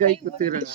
கை குத்துறாங்க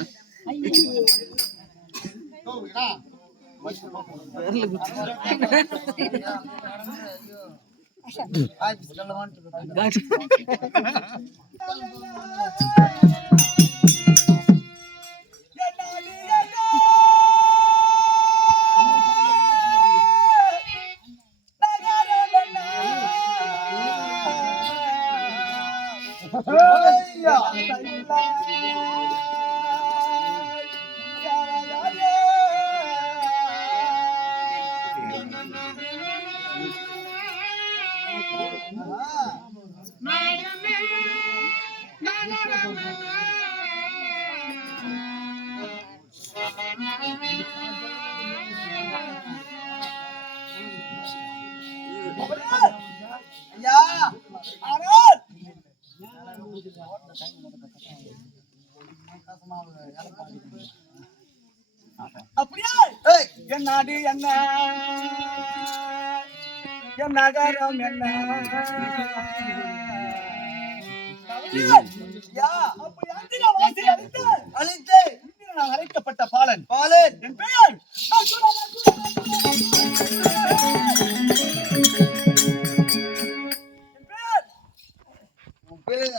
அப்படியே என் நாடு என்ன என் நகரம் என்ன அழைத்து நான் அழைக்கப்பட்ட பாலன் பாலன் என் பெயர்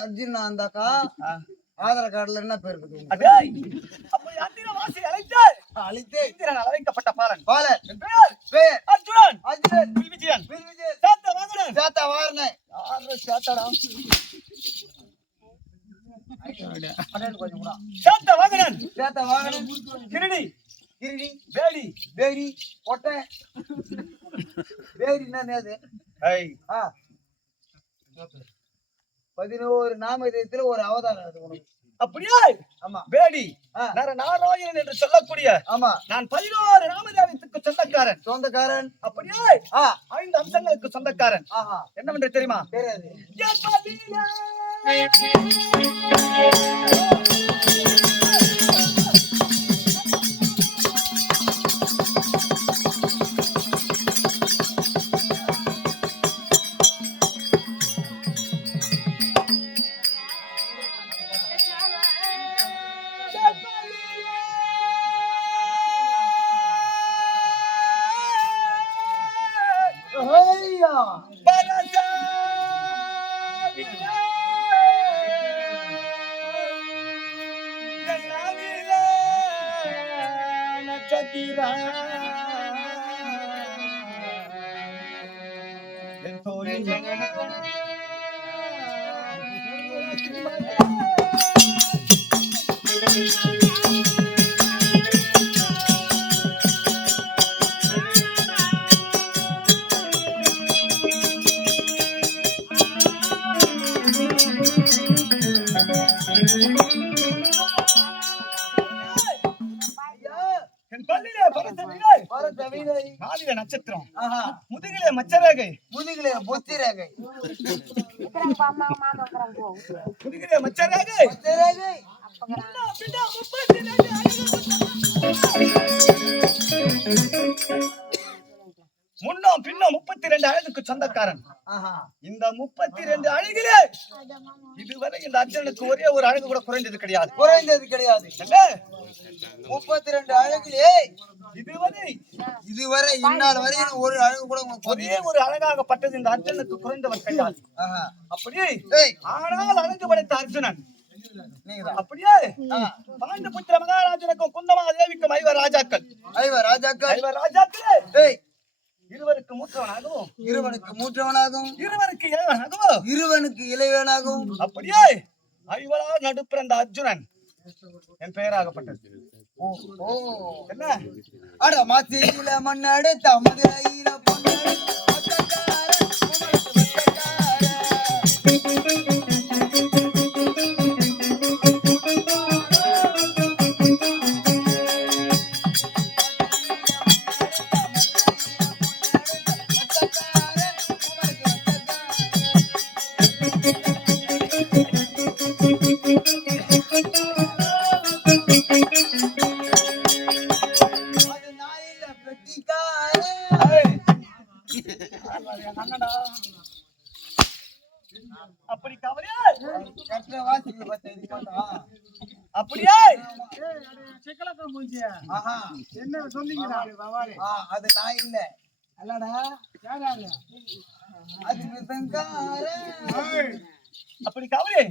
அர்ஜுன் அந்தாக்கா ஆதார் கார்டுல என்ன பேர் இருக்கு? அழைக்கப்பட்ட பாலன் பாலன் என் பெயர் பேர் அர்ஜுனன் அர்ஜுன் விஜயன் விஜய் சாத்த வாங்கடன் சேத்தா வாரணை யாரு சாத்தடா கொஞ்சம் சாத்த வாங்கடன் சேத்தா வாரணை கிருடி கிரிடி வேலி பேரி கொட்டை பேரி என்னது? ஏய் 11 நாமதேயத்துல ஒரு அவதாரம் அது உனக்கு. அப்படியே ஆமா வேடி நாராயணன் என்று சொல்லக்கூடிய ஆமா நான் 11 நாமதேயத்துக்கு சொந்தக்காரன் சொந்தக்காரன் அப்படியே 5 அம்சங்களுக்கு சொந்தக்காரன் என்னவென்று தெரியுமா? தெரியாது. நட்சத்திரம் முதுகிலே மச்சரேகை முதுகிலே பொத்திரேகை முதுகிலே மச்சரேகை முன்னும் பின்னும் 32 அழகுக்கு சொந்தக்காரன். இந்த 32 அழகிலே இதுவரை இந்த அர்ஜுனுக்கு ஒரே ஒரு அழகு கூட குறைந்தது கிடையாது. 32 அழகிலே இதுவரை இந்நாள் வரை ஒரு அழகு கூட ஒரே ஒரு அழகாகப்பட்டது இந்த அர்ஜுனுக்கு குறைந்தவர் கிடையாது. அப்படியே ஆனால் அழகு படைத்த அர்ஜுனன் அப்படியே பாண்டு புத்திர மகாராஜனுக்கும் குந்தமா தேவிக்கும் ஐவர் ராஜாக்கள் இருவருக்கு மூற்றவனாகவும் இருவனுக்கு இளையவனாகவும் அப்படியே ஐவரால் நடுப்பிறந்த அர்ஜுனன் என் பெயராகப்பட்டது. என்ன அட மாத்தியில மண்ணாடு தமதுரையில பொன்னாடு கட்டில வாசிக்கல பார்த்தா அப்படியே என்ன சொன்னீங்களா? அது நான் இல்ல அல்லடா அது அப்படி கவலை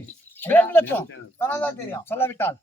வேலுக்கும் சொன்னதான் தெரியும். சொல்லாவிட்டால்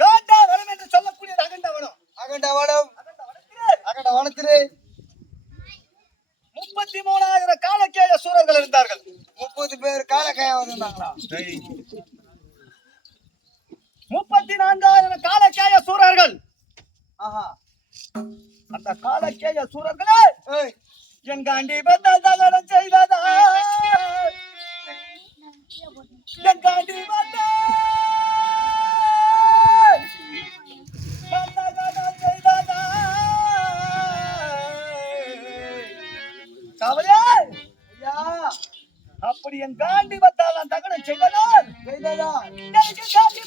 காண்டாவனம் என்று சொல்லக்கூடிய அகண்டவனம். அகண்டவனத்திலே 33,000 காலக்கேய சூரர்கள் இருந்தார்கள். 30 பேர் காலக்காய வந்தாங்களா? 34,000 காலக்கேய சூரர்கள். அந்த காலக்கேய சூரர்களே என் காண்டி பத்தால் தகனம் செய்ததா, என் காண்டி பத்தால் தகனம் செய்ததா. கவலையே அப்படி என் காண்டி பத்தால் நான் தகனம் செய்ததால் எனக்கு காண்டி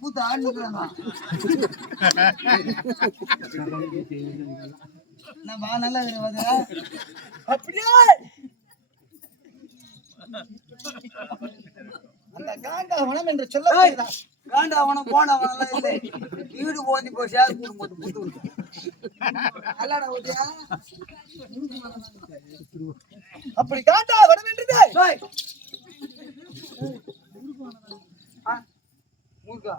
கூத்து ஆடுறாங்க. நல்லா அப்படியே அந்த காண்டாவனம் என்று சொல்ல காண்டாவனம் போனவனம் இல்லை, வீடு போந்தி போய் சேர் கூடும் போது புத்து அப்படி காண்டாவனம் என்று முருகா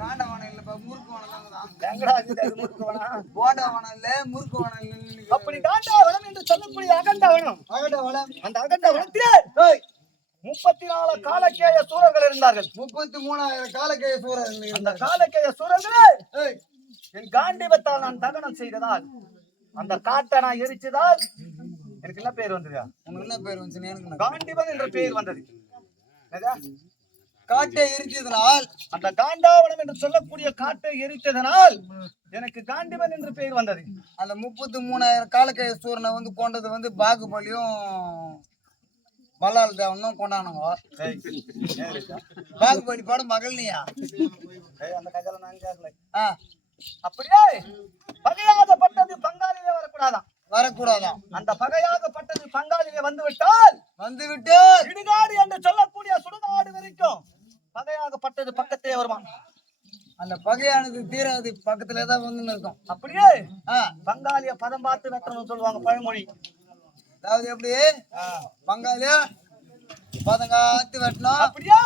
காண்டவனம் இல்லப்பா, முறுக்கு வனம் தான். போண்டவனம் இல்ல, முறுக்கு வனம் இல்ல. அப்படி காண்டாவனம் என்று சொல்லக்கூடிய அகண்டவனம். அந்த அகண்டவனத்திலே 34 காலக்கேய சூரர்கள் இருந்தார்கள். 33,000 காலக்கேய சூரர்கள். அந்த காலக்கேய சூரர்களே என் காண்டிபத்தால் நான் தகனம் செய்ததால், அந்த காட்டை நான் எரிச்சதால் எனக்கு என்ன பேர் வந்தது? உனக்கு என்ன பேர் வந்துச்சு? எனக்கு காண்டிபன் என்ற பெயர் வந்தது. காட்டை எரிச்சதனால், அந்த காண்டாவனம் என்று சொல்லக்கூடிய காட்டை எரித்ததனால் எனக்கு காண்டிபன் என்று பெயர் வந்தது. அந்த 33,000 காலக்கேய சூரனை வந்து கொண்டது வந்து பாகுபலியும் பல்லால் தேவனும் கொண்டானுங்க. பாகுபலி படம் மகள்னியா? அந்த கதையில நான் கேட்கல. அப்படியே பகையாகப்பட்டது பங்காளிலே வரக்கூடாதான். அந்த பகையாகப்பட்டது பங்காளிலே வந்துவிட்டு இடுகாடு என்று சொல்லக்கூடிய சுடுகாடு வரைக்கும் பகையாகப்பட்டது பக்கத்தே வருவான். அந்த பகையானது தீராது, பக்கத்துலதான் வந்து இருக்கும். அப்படியே பங்காளிய பதம் பார்த்து வெட்டணும்னு சொல்லுவாங்க பழமொழி. அதாவது எப்படி பங்காளியா பதங்காத்து வெட்டணும். அப்படியே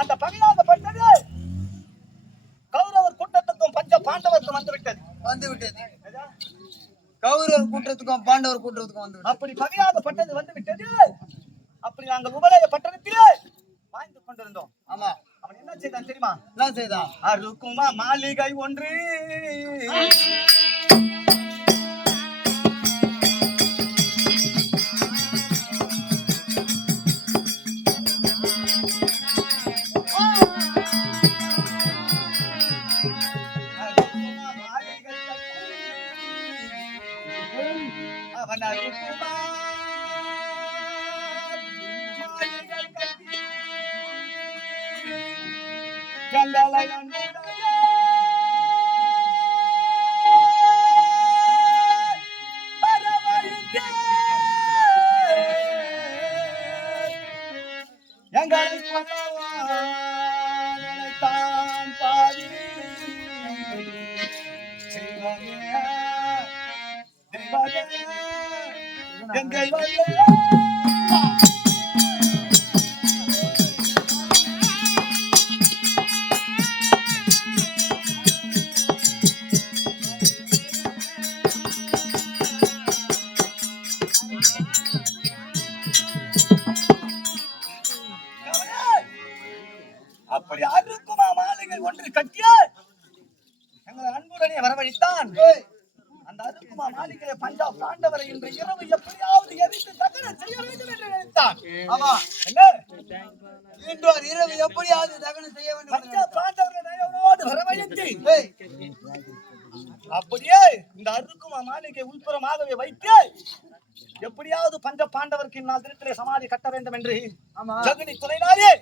அந்த பகையாகப்பட்டது கௌரவர் கூட்டத்துக்கும் பஞ்ச பாண்டவருக்கும் வந்து விட்டது. கௌரவர் கூட்டத்துக்கும் பாண்டவர் கூட்டத்துக்கும் வந்து அப்படி பகையாகப்பட்டது வந்து விட்டது. அப்படி நாங்கள் உபலய பட்டணத்திலே வாழ்ந்து கொண்டிருந்தோம். ஆமா. அவன் என்ன செய்தான் தெரியுமா? என்ன செய்தான்? அருக்குமா மாளிகை ஒன்று அவன் அருக்குமா தான் பாதி எங்கை அப்படி அருக்குமா மாளிகை ஒன்று கட்டிய எங்களை அன்புடனே வரவழைத்தான். அந்த அருக்குமா மாளிகையை பஞ்சா பாண்டவரை இன்று இரவு எப்படியாவது எரித்து தகனம் செய்ய வேண்டும் என்று நினைத்தான். ஆமா. என்ன இன்று இரவு எப்படியாவது தகனம் செய்ய வேண்டும். பஞ்சா பாண்டவரை தயவோடு வரவழைத்து அப்படியே இந்த அருக்குமா மாளிகை உள்புறமாகவே வைத்து எப்படியாவது பஞ்ச பாண்டவருக்கு இந்நாள் திருத்திலே சமாதி கட்ட வேண்டும் என்று ஜகனி துணைனாலே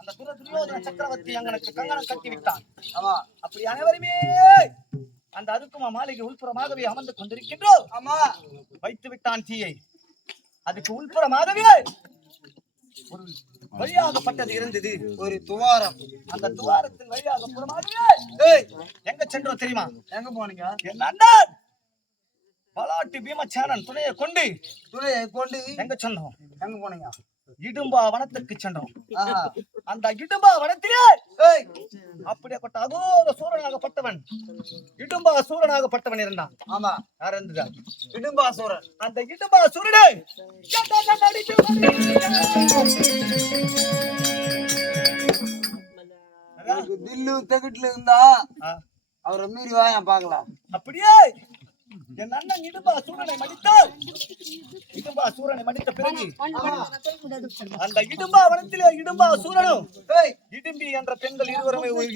அந்த துரியோதன சக்கரவர்த்தி எங்களுக்கு கங்கணம் கட்டி விட்டான். ஆமா. அப்படி அனைவருமே அந்த அருக்குமா மாளிகை உள்புறமாகவே அமர்ந்து கொண்டிருக்கின்றோம். ஆமா. வைத்து விட்டான் தீயை. அதுக்கு உள்புறமாகவே ஒரு வழியாகப்பட்டது இருந்தது, ஒரு துவாரம். அந்த துவாரத்தின் வழியாக புறமாகவே எங்க சென்றோம் தெரியுமா? எங்க போனீங்க? என் அண்ணன் பலாட்டி பீமச்சேனன் துணையை கொண்டு எங்க சென்றோம்? எங்க போனீங்க? இடும்பா வனத்துக்கு சென்றோம். அந்த இடும்பா வனத்திலே அப்படியேப்பட்ட அகோர சூரனாகப்பட்டவன் இடும்பா சூரனாகப்பட்டவன் இருந்தான். ஆமா. யார் இருந்தா? இடும்பா சூரன். அந்த இடும்பா சூரனை தில்லு தகுட்டுல இருந்தா அவரை மீறி வாயா பாக்கலாம். அப்படியே என் அண்ணன் இடும்பா சூரனை மடித்தால் இடும்பா சூரனை மடித்த பிறகு அந்த இடும்பா வனத்திலே இடும்பா சூரனும் இடும்பி என்ற பெண்கள்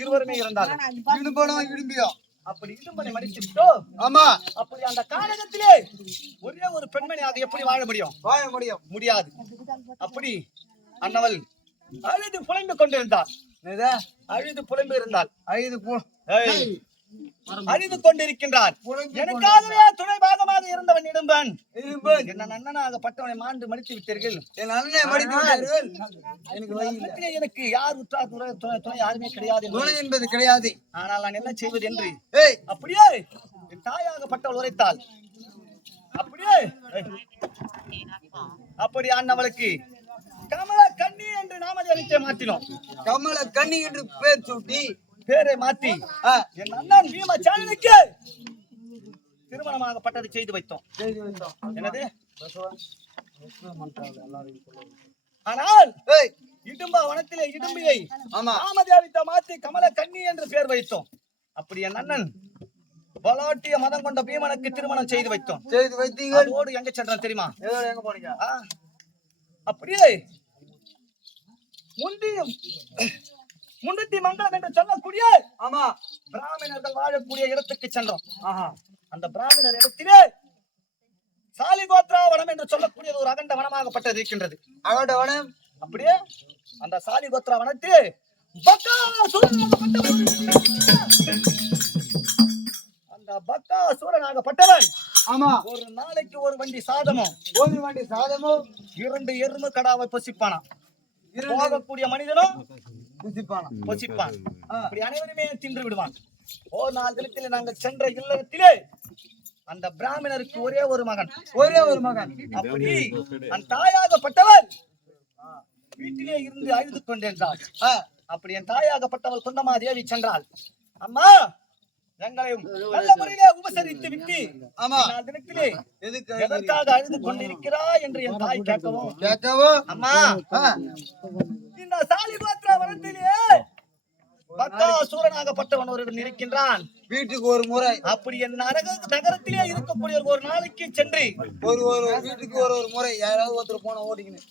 இருவருமே இருந்தார்கள். இடும்பனும் இடும்பியும் அப்படி இடும்பனை மடித்து விட்டோம். ஆமா. அப்படி அந்த கானகத்திலே ஒரே ஒரு பெண்மணியாக எப்படி வாழ முடியும்? முடியாது. அப்படி அண்ணவள் அழுது புலம்பு கொண்டிருந்தாள். அழுது புலம்பு இருந்தாள். அழிந்து கொண்டிருக்கின்றார். எனக்காகவே துணை பாகமாக இருந்தவன் இடும்பன். என்ன அண்ணனாக பட்டவனை மாண்டு மடித்து விட்டீர்கள். என் அண்ணனை மடித்து விட்டீர்கள். எனக்கு யார் உற்றா துணை யாருமே கிடையாது. துணை என்பது கிடையாது. ஆனால் நான் என்ன செய்வது என்று அப்படியே என் தாயாகப்பட்டவள் உரைத்தாள். அப்படியே அப்படி அண்ணவளுக்கு கமல கண்ணி என்று நாமதேயத்தை மாற்றினோம். கமல கண்ணி என்று பேர் சூட்டி பேரை மாற்றி என் அண்ணன் பீமச்சேனனுக்கு திருமணமாகப்பட்டதை செய்து வைத்தோம். என்னது? ஆனால் இடும்பா வனத்திலே இடும்பியை நாமதேயத்தை மாற்றி கமல கண்ணி என்று பேர் வைத்தோம். அப்படி என் அண்ணன் பலாட்டிய மதம் கொண்ட பீமனுக்கு திருமணம் செய்து வைத்தோம். செய்து வைத்தீங்க. அதோடு எங்க சென்றோம் தெரியுமா? எங்க போனீங்க? அப்படியே முன்னூத்தி மங்கலம் என்று சொல்லக்கூடிய பிராமணர்கள் வாழக்கூடிய இடத்துக்கு சென்றோம். அந்த பிராமணர் இடத்திலே சாலிகோத்ரா வனம் என்று சொல்லக்கூடிய ஒரு அகண்ட வனமாகப்பட்டது இருக்கின்றது. அகண்ட வனம். அப்படியே அந்த சாலிகோத்ரா வனத்தில் அந்த பக்காசூரனாகப்பட்டவன் ஒரு நாளைக்கு ஒரு வண்டி சாதமும் 2 எருமை கடாவை பொசிப்பானா. போகக்கூடிய மனிதனும் பொசிப்பான். அப்படி அனைவருமே தின்று விடுவான். ஒரு நாள் தினத்திலே நாங்கள் சென்ற இல்லத்திலே அந்த பிராமணருக்கு ஒரே ஒரு மகன். அப்படி அந்த தாயாகப்பட்டவள் வீட்டிலே இருந்து அழுது கொண்டிருந்தாள். அப்படி என் தாயாகப்பட்டவள் குந்தமாதேவி சென்றாள். அம்மா, எங்களை நல்ல முறையிலே உபசரித்து விட்டு தினத்திலே எதற்காக அழுது கொண்டிருக்கிறாய் என்று என் தாய் கேட்கவும், அம்மா, இந்த சாலிபாத்ரா வனத்திலே பக்காசூரனாகப்பட்டவன் ஒருவன் இருக்கின்றான். வீட்டுக்கு ஒரு முறை அப்படி என் நகரத்திலே இருக்கக்கூடிய ஒரு நாளைக்கு சென்று ஒரு வீட்டுக்கு ஒரு முறை யாராவது ஒருத்தர் போன ஓடிக்கணும்.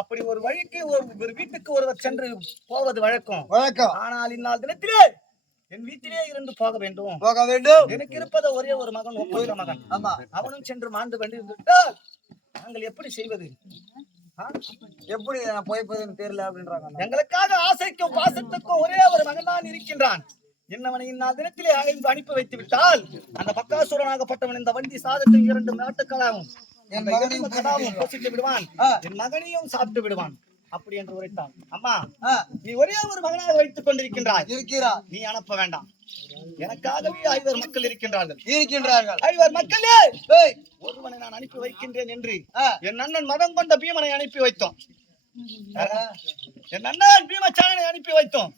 அப்படி ஒரு வழிக்கு ஒரு வீட்டுக்கு ஒருவர் சென்று போவது வழக்கம். ஆனால் இந்நாள் தினத்திலே என் வீட்டிலே இருந்து போக வேண்டும். எனக்கு இருப்பது ஒரே ஒரு மகன், ஒப்பற்ற மகன். அவனும் சென்று மாண்டு கொண்டிருந்தால் நாங்கள் எப்படி செய்வது? எப்படி போய்ப்பதுன்னு தெரியல அப்படின்றாங்க. எங்களுக்காக ஆசைக்கும் பாசத்துக்கும் ஒரே ஒரு மகன் தான் இருக்கின்றான். என்னவனை இந்நாள் தினத்திலே அனுப்பி வைத்து விட்டால் அந்த பக்காசுரனாகப்பட்டவன் இந்த வண்டி சாதத்தை 2 நாட்டுக்களாகும் என் மகனையும் விடுவான், என் மகனையும் சாப்பிட்டு விடுவான். அப்படி என்று உரைத்தான். அம்மா, நீ ஒரே ஒரு மகனாக வைத்துக் கொண்டிருக்கின்றாய். நீ அனுப்ப வேண்டாம். எனக்காகவே 5 மக்கள் இருக்கின்றார்கள். 5 மக்களே ஒருவனை நான் அனுப்பி வைக்கின்றேன் என்று என் அண்ணன் மதம் கொண்ட பீமனை அனுப்பி வைத்தோம். என் அண்ணன் பீமச்சாரனை அனுப்பி வைத்தோம்.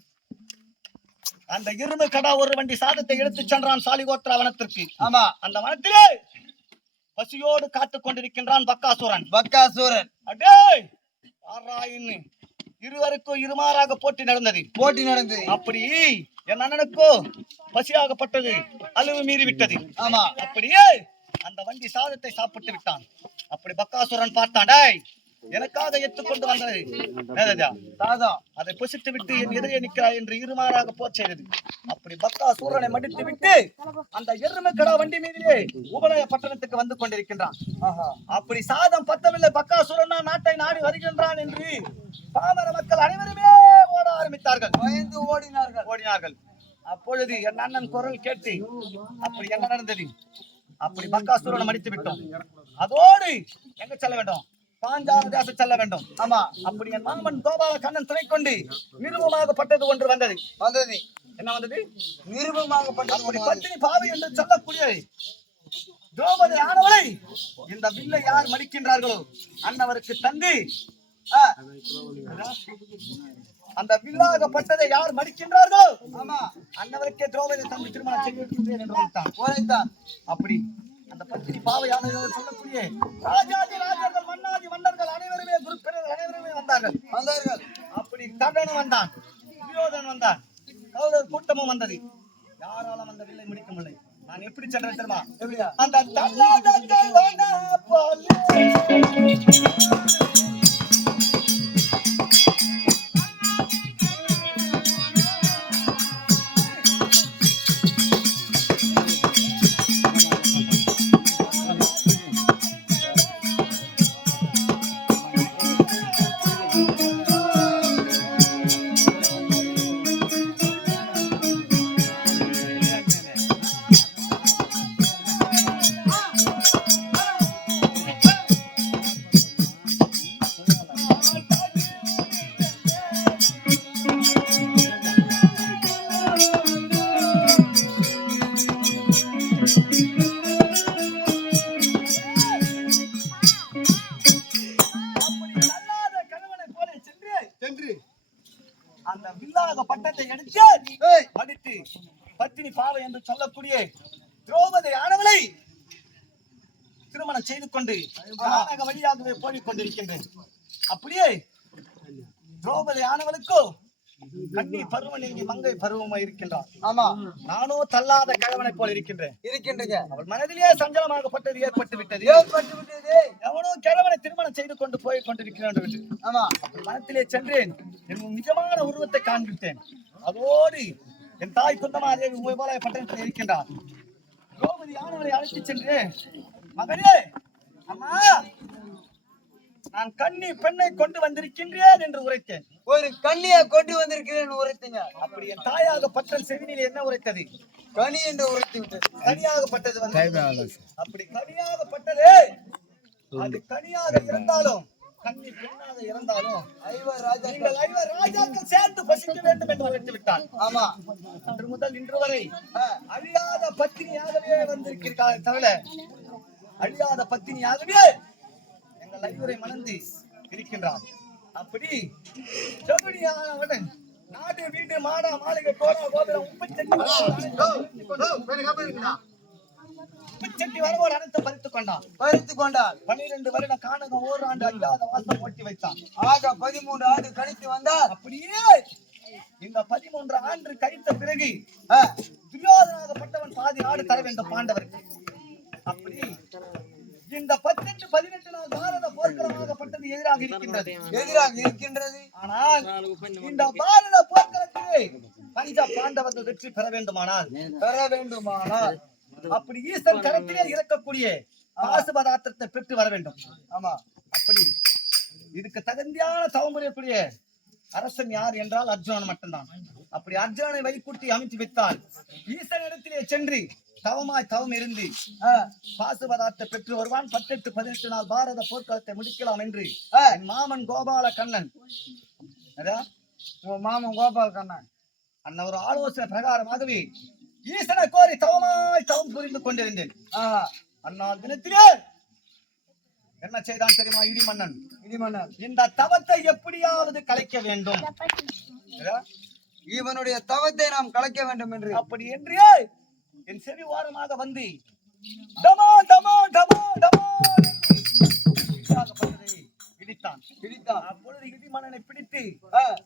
அந்த இரும்பு கடா ஒரு வண்டி சாதத்தை எடுத்து சென்றான் சாலிகோத்ரா வனத்திற்கு. அந்த வனத்திலே பசியோடு காத்துக் கொண்டிருக்கின்றான் பக்காசூரன். அடே இருவருக்கும் இருமாறாக போட்டி நடந்தது. அப்படி என் அண்ணனுக்கோ பசியாகப்பட்டது, அளவு மீறி விட்டது. அப்படியே அந்த வண்டி சாதத்தை சாப்பிட்டு விட்டான். அப்படி பக்காசுரன் பார்த்தான், எனக்காக எத்துக்கொண்டு வந்தது அதை புசித்து விட்டு என் எதிரே நிற்கிறாய் என்று இருமாறாக போர் செய்தது. அப்படி பக்காசூரனை மடித்து விட்டு அந்த எருமைக்கடா வண்டி மீதிலே உபநய பட்டணத்துக்கு வந்து கொண்டிருக்கின்றான். அப்படி சாதம் பத்தவில்லை, பக்காசூரன் நாட்டை நாடி வருகின்றான் என்று பாமர மக்கள் அனைவருமே ஓட ஆரம்பித்தார்கள். பயந்து ஓடினார்கள். அப்பொழுது என் அண்ணன் குரல் கேட்டு அப்படி என்ன நடந்தது? அப்படி பக்காசூரனை மடித்து விட்டோம். அதோடு எங்க செல்ல வேண்டும்? பாஞ்சால தேசம் செல்ல வேண்டும். அப்படி என் மாமன் கோபால கண்ணன் துணை கொண்டு நிருபமாகப்பட்டது ஒன்று வந்தது. என்ன வந்தது? நிருபமாகப்பட்டது. பத்தினி பாவை என்று சொல்லக்கூடிய திரௌபதி ஆனவளை இந்த வில்லை யார் மடிக்கின்றார்களோ அன்னவருக்கு தந்து அந்த வில்லாகப்பட்டதை யார் மடிக்கின்றார்களோ அன்னவருக்கே திரௌபதி தந்து திருமணம் செய்கின்றேன் என்று உரைத்தான். அப்படி அந்த பத்தினி பாவையான சொல்லக்கூடிய ராஜாதி ராஜர்கள், மன்னாதி மன்னர்கள் அனைவருமே, குருப்பிரர்கள் அனைவருமே வந்தார்கள். அப்படி கர்ணன் வந்தான், துரியோதனன் வந்தான், கௌரவர் கூட்டமும் வந்தது. யாராலும் அந்த வில்லை முடிக்க முடியலை. நான் எப்படி சென்றேன் தெரியுமா? அந்த அந்த வில்லாக பட்டத்தை எடுத்து மடித்து பத்தினி பாவை என்று சொல்லக்கூடிய திரௌபதி ஆனவளை திருமணம் செய்து கொண்டு வழியாகவே போய் கொண்டிருக்கின்றேன். அப்படியே திரௌபதி ஆனவளுக்கோ கண்ணி பருவம் நீங்கி மங்கை பருவமா இருக்கின்றான். நானோ தள்ளாத கிழவனை போல இருக்கின்றேன். அவள் மனதிலே சஞ்சலமாகப்பட்டது ஏற்பட்டு விட்டது. எவனோ கிழவனை திருமணம் செய்து கொண்டு போய் கொண்டிருக்கிறான். மனத்திலே சென்றேன், என் நிஜமான உருவத்தை காண்பித்தேன். அதோடு என் தாய் குந்தமாதேவி உபநய பட்டணத்தில் இருக்கின்றார். திரௌபதி ஆனவரை அழைத்து சென்று, மகனே, அம்மா, நான் கன்னி பெண்ணை கொண்டு வந்திருக்கின்றேன் என்று உரைத்தேன். ஒரு கன்னியை கொண்டு வந்திருக்கிறேன் உரைத்தீங்க. அப்படி என் தாயாக பட்டல் செவினில் என்ன உரைத்தது? கனி என்று உரைத்து விட்டது. கனியாகப்பட்டது வந்து அப்படி கனியாகப்பட்டது. அது கனியாக இருந்தாலும் கன்னி பெண்ணாக இருந்தாலும் ஐவர் ராஜா நீங்கள் ஐவர் ராஜாக்கள் சேர்ந்து பசிக்க வேண்டும் என்று வைத்து விட்டார். ஆமா அன்று முதல் இன்று வரை அழியாத பத்தினியாகவே வந்திருக்கிறார்கள் தவிர அழியாத பத்தினியாகவே எங்கள் ஐவரை மணந்து இருக்கின்றார். அப்படி செவிலியானவன் நாடு வீடு மாடா மாளிகை கோடா கோபுரம் உப்புச்சட்டி வரவோடு அனைத்து பறித்துக் கொண்டான். 12 வருட கானகம் ஓராண்டு அல்லாத வாசம் ஓட்டி வைத்தான். ஆக 13 ஆண்டு கழித்து வந்தார். அப்படியே இந்த 13 ஆண்டு கழித்த பிறகு துரியோதனாகப்பட்டவன் பாதி நாடு தர வேண்டும் பாண்டவருக்கு. அப்படி இந்த 18 18 நாள் பாரத போர்க்களமாகப்பட்டது எதிராக இருக்கின்றது. ஆனால் இந்த பாரத போர்க்களத்திலே பஞ்ச பாண்டவர்கள் வெற்றி பெற வேண்டுமானால் அப்படி ஈசன் கரத்திலே இறக்கக்கூடிய பாசுபதார்த்தத்தை பெற்று வர வேண்டும். ஆமா அப்படி இதுக்கு தகுதியான தவமுறையக்கூடிய அரசன் யார் என்றால் அர்ஜுனன் மட்டும்தான். அப்படி அர்ஜுனனை வழிகூட்டி அமைத்து வைத்தால் ஈசன் இடத்திலே சென்று தவம் இருந்து பாசுபதார்த்தத்தை பெற்று வருவான். 18 18 நாள் பாரத போர்க்களத்தை முடிக்கலாம் என்று என் மாமன் கோபால கண்ணன் அண்ணன் ஒரு ஆலோசனை பிரகாரமாகவே ஈசனை கோரி தவம் புரிந்து கொண்டிருந்தேன். அந்நாள் தினத்திலே என்ன செய்தான் தெரியுமா? இடிமன்னன் இந்த தவத்தை எப்படியாவது கலைக்க வேண்டும், இவனுடைய தவத்தை நாம் கலைக்க வேண்டும் என்று அப்படி என்றே என் செவி ஓரமாக வந்து டமா டமா டமா டமா இடித்தான். அப்பொழுது இடிமன்னனை பிடித்து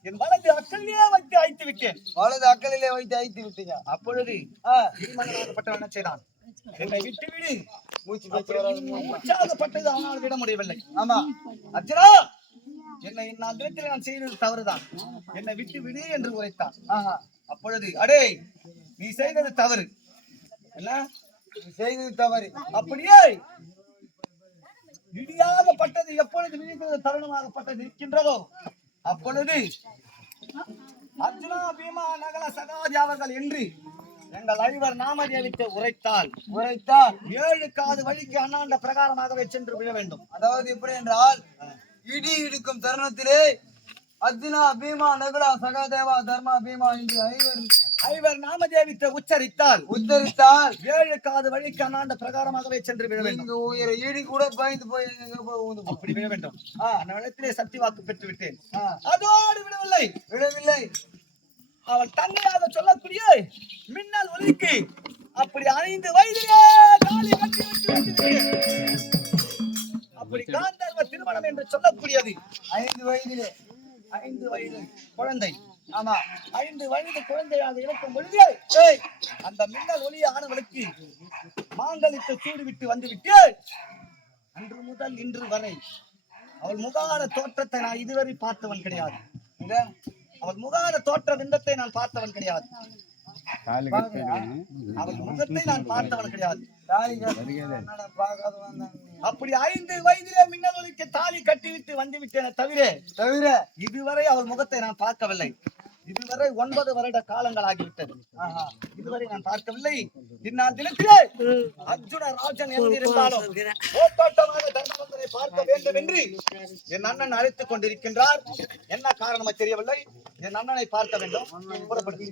என் வலது அக்கலிலே வைத்து அழைத்து விட்டீங்க. அப்பொழுது இடிமன்னனாகப்பட்டவன் என்ன செய்தான்? என்னை விட்டு விடு. மூச்சாகப்பட்டது அவனால் விட முடியவில்லை. ஆமா அர்ஜுனா, என்னை நான் தினத்தில் நான் செய்தது தவறுதான், என்னை விட்டு விடு என்று உரைத்தான். அப்பொழுது அடே நீ செய்தது தவறு, என்ன செய்தது தவறு. அப்படியே இடியாகப்பட்டது எப்பொழுது விழிக்கிறது தருணமாகப்பட்டது இருக்கின்றதோ அப்பொழுது அர்ஜுனா பீமா நகல சகாதி அவர்கள் என்று எங்கள் ஐவர் நாமதேவித்தை உரைத்தால் 7 காது வழிக்கு அண்ணாண்ட பிரகாரமாகவே சென்று விழ வேண்டும். அதாவது எப்படி என்றால் இடி இடிக்கும் தருணத்திலே அர்ஜுனா பீமா நகுலா சகாதேவா தர்மா பீமா என்று ஐவர் நாமதேவித்தை உச்சரித்தால் 7 காது வழிக்கு அண்ணாண்ட பிரகாரமாகவே சென்று விழ வேண்டும். இடி கூட பயந்து போய் அப்படி விழ வேண்டும். அந்த இடத்திலே சக்தி வாக்கு பெற்று விட்டேன். அதோடு விடவில்லை. அவள் தங்கையாக சொல்லக்கூடிய மின்னல் ஒலிக்கு அப்படி 5 வயதிலே காலி கட்டி விட்டு அப்படி காந்தர்வ திருமணம் என்று சொல்லக்கூடியது 5 வயதிலே 5 வயது குழந்தை. ஆமா 5 வயது குழந்தையாக இருக்கும் பொழுது அந்த மின்னல் ஒளி ஆனவளுக்கு மாங்கலித்த சூடு விட்டு வந்து விட்டு அன்று முதல் இன்று வரை அவள் முகார தோற்றத்தை நான் இதுவரை பார்த்தவன் கிடையாது. அவள் முகார தோற்ற விந்தத்தை நான் பார்த்தவன் கிடையாது. அவள் முகத்தை நான் பார்த்தவன் கிடையாது. அப்படி 5 வயதிலே மின்னல் ஒலிக்கு தாலி கட்டிவிட்டு வந்து விட்டேன் தவிர இதுவரை அவள் முகத்தை நான் பார்க்கவில்லை. இதுவரை 9 வருட காலங்கள் ஆகிவிட்டது. இதுவரை நான் பார்க்கவில்லை. இந்நாள் தினத்திலே அர்ஜுன ராஜன் எங்கிருந்தாலும் போட்டோட்டமாக தர்மபுரத்தை பார்க்க வேண்டும் என்று என் அண்ணன் அழைத்துக் கொண்டிருக்கின்றார். என்ன காரணமா தெரியவில்லை. என் அண்ணனை பார்க்க வேண்டும். புறப்படுத்தி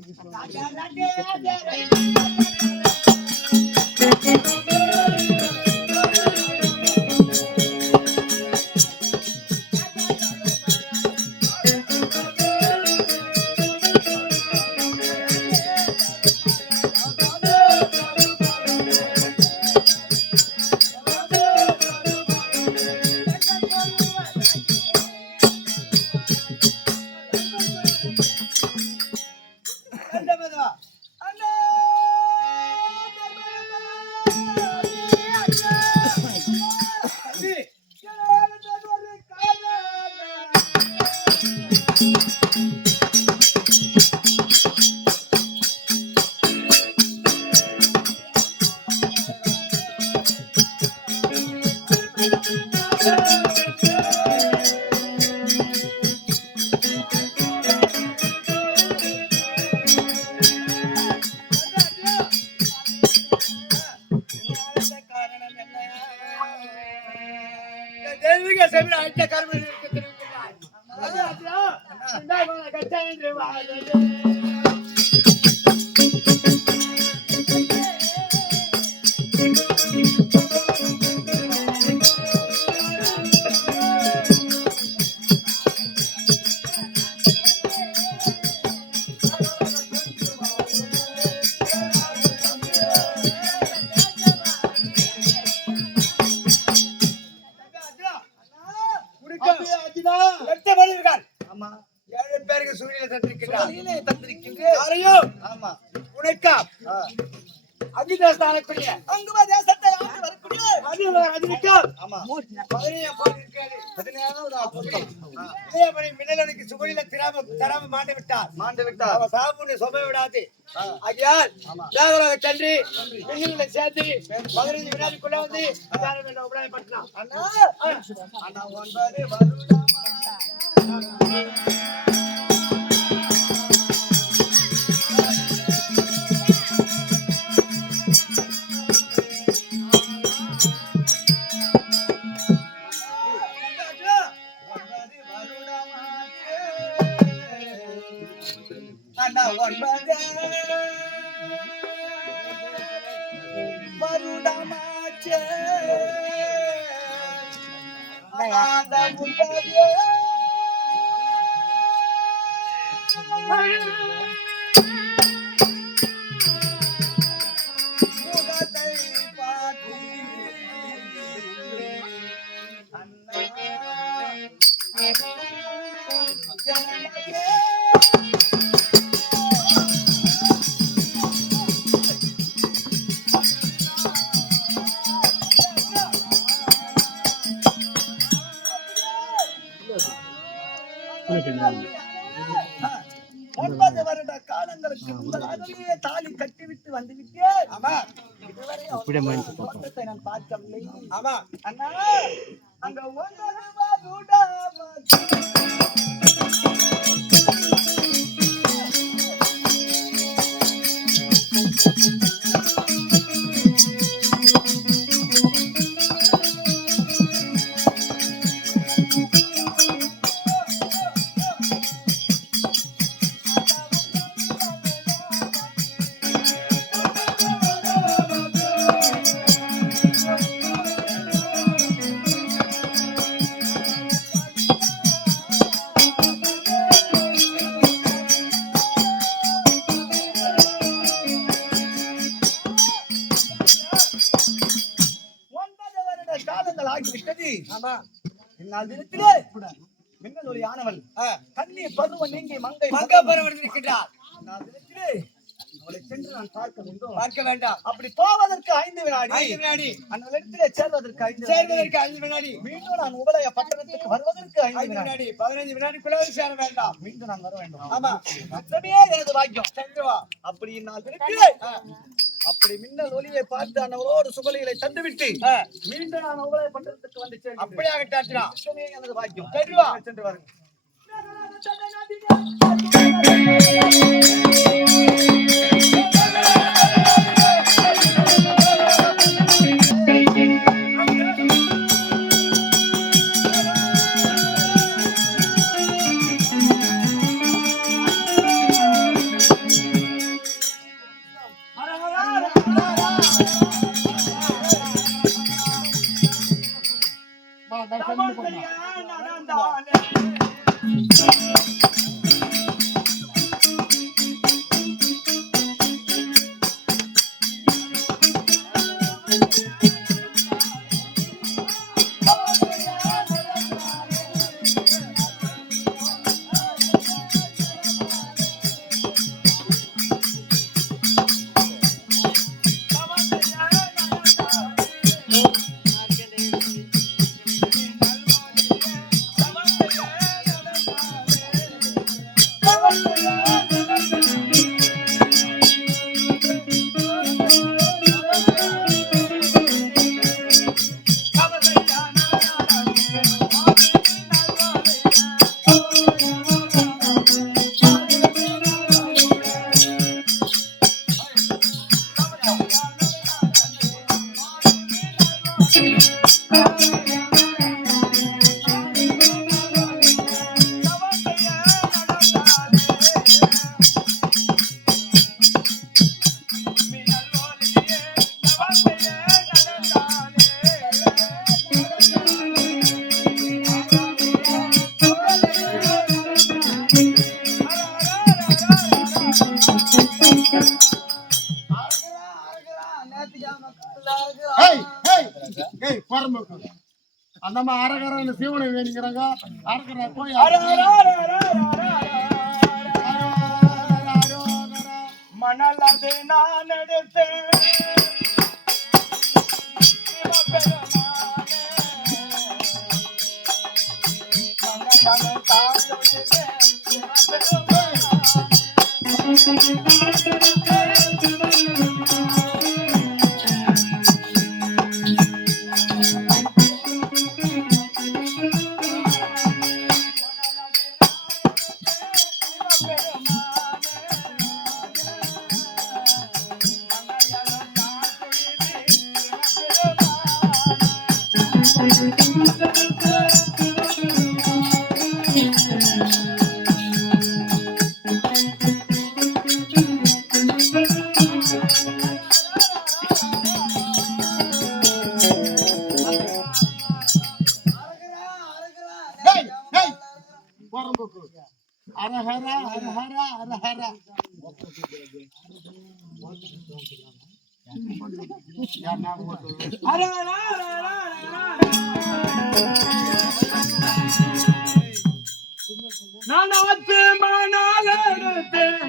செவி அழைத்த கருவி எட்டு பேர் இருக்கார். ஆமா 7 பேருக்கு சூரியனை தந்திருக்கிறார். சுவலிலே தந்திருக்கின்றேன். யாரையும் ஆமா உனக்கா அகிதேசத்தானக்கூடிய அங்குவ தேசத்தை ஆண்டு வரக்கூடிய ரஜினிக்கா ஆமா 17 மின்னலனுக்கு சுவரில தராம மாண்டு விட்டார். மாண்டு விட்டார். அவ சாப்புன்னு சொபை விடாது. ஆகையால் தேவராக சென்று மின்னலில சேர்த்து 15 வினாடிக்குள்ள வந்து உபராயப்பட்டலாம். அண்ணா அண்ணா 9 வருடமா அண்ணா 9 வருடமாச்சே அந்த முன்னே முகத்தை பார்த்து அண்ணா ஒன்பது வருட காலங்களுக்கு முன்பதாகவே தாலி கட்டிவிட்டு வந்துவிட்டேன். ஆமா இதுவரை தோட்டத்தை நான் பார்க்கவில்லை. ஆமா அண்ணா அங்க 9 வருட காலங்கள் ஆகிவிட்டது. ஆமா இந்நாள் தினத்திலே மின்னல் ஒளி ஆனவள் கண்ணி பருவம் நீங்கி மங்கை பருவம் இருக்கின்றார். இந்நாள் தினத்திலே அவளை சென்று நான் பார்க்க வேண்டும். பார்க்க வேண்டாம். அப்படி போவதற்கு 5 வினாடி. 5 வினாடி. அந்த இடத்திலே சேர்வதற்கு 5 வினாடி. மீண்டும் நான் உபலய பட்டணத்துக்கு வருவதற்கு 5 வினாடி. 15 வினாடிக்குள்ள சேர வேண்டாம். மீண்டும் நான் வர வேண்டும். ஆமா அதுவே எனது பாக்கியம். சென்று வா. அப்படி நான் தினத்திலே அப்படி மின்னல் ஒளியை பார்த்து அன்னவரோடு சுகலிகளை தந்துவிட்டு மீண்டும் நான் உபலய பட்டணத்துக்கு வந்து சேர்ந்தேன். அப்படியாகட்டாச்சுடா. அதுவே எனது பாக்கியம். சென்று வா. சென்று வாருங்க. நம்ம அரகர சிவனை வேணிக்கிறாங்க அரகர போய் மணலது நான் எடுத்தேன் அரஹர அரஹர அரஹர நான் ஆத்து மணல் எடுத்தேன்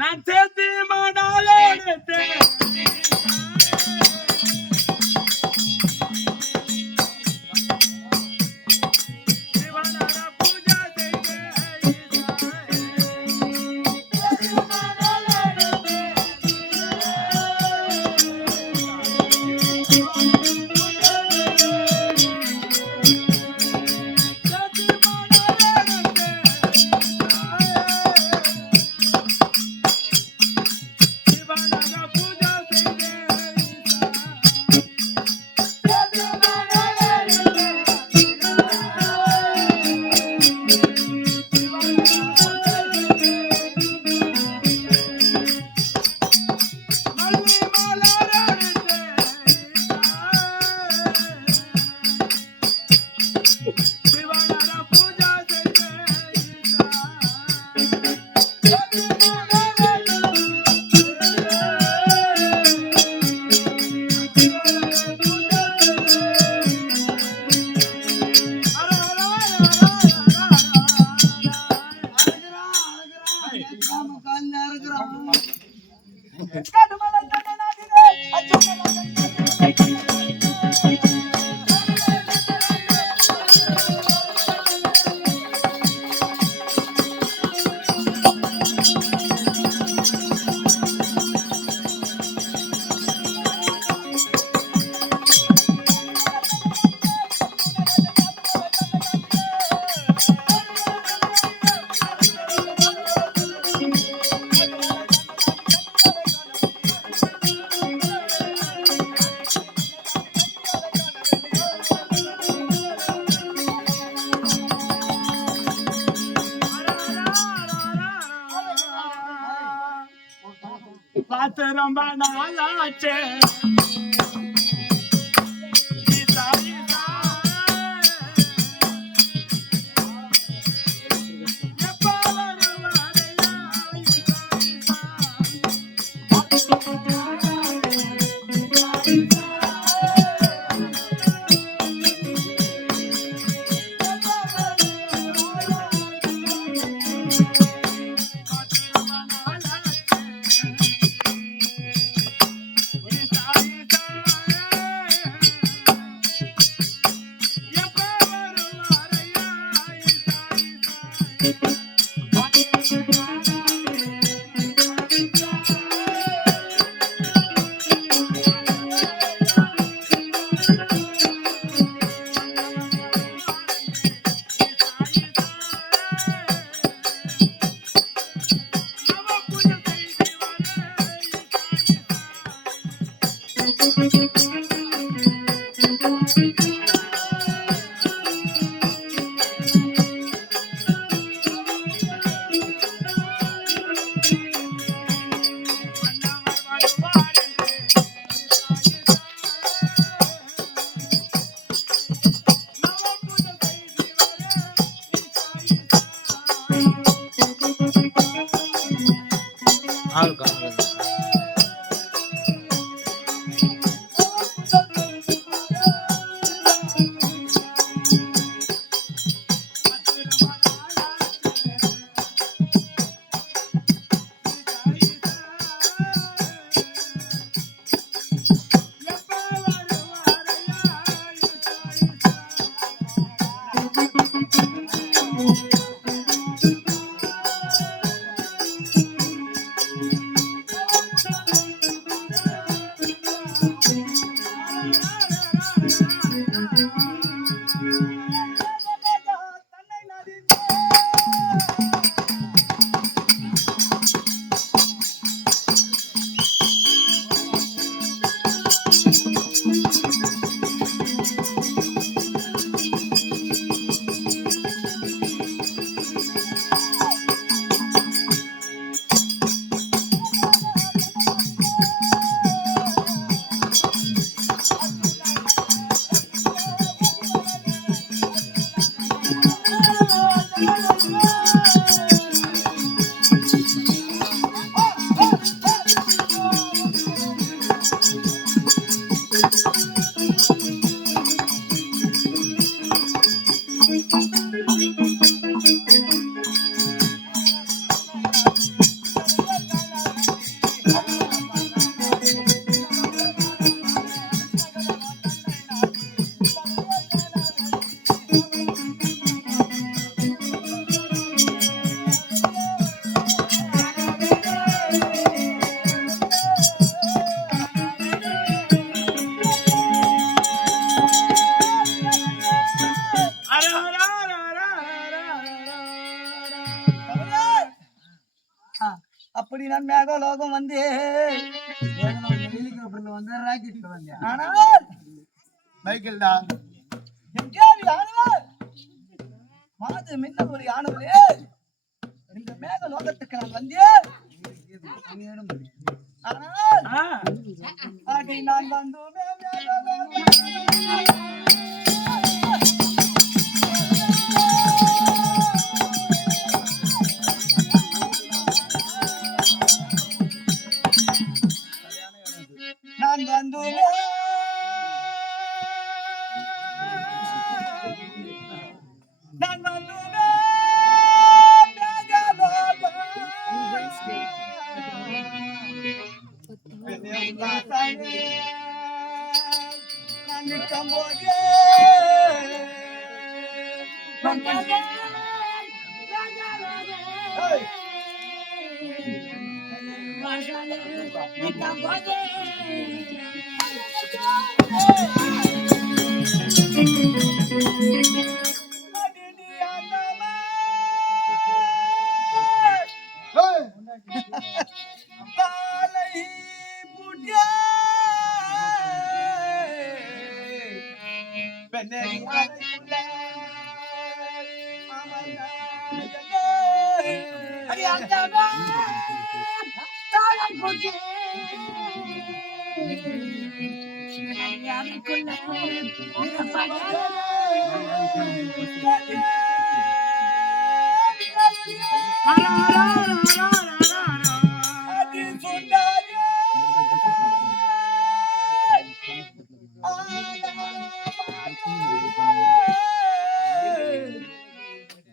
நான் சேர்த்து மணல் எடுத்தேன் சிவனார பூஜை செய்தேன் பார்த்து ரொம்ப நாளாச்சு அப்படி நான் மேகலோகம் வந்து ஹெலிகாப்டர்ல வந்து ராக்கெட்ல வந்தேன். ஆனால் மைக்கேல்டா எங்கேயாவது ஆனவர் மாது மின்னல் ஒரு ஆனவரே இந்த மேகலோகத்துக்கு நான் வந்தேன். ஆனால் அதை நான் வந்து நான் வந்து நான் வந்து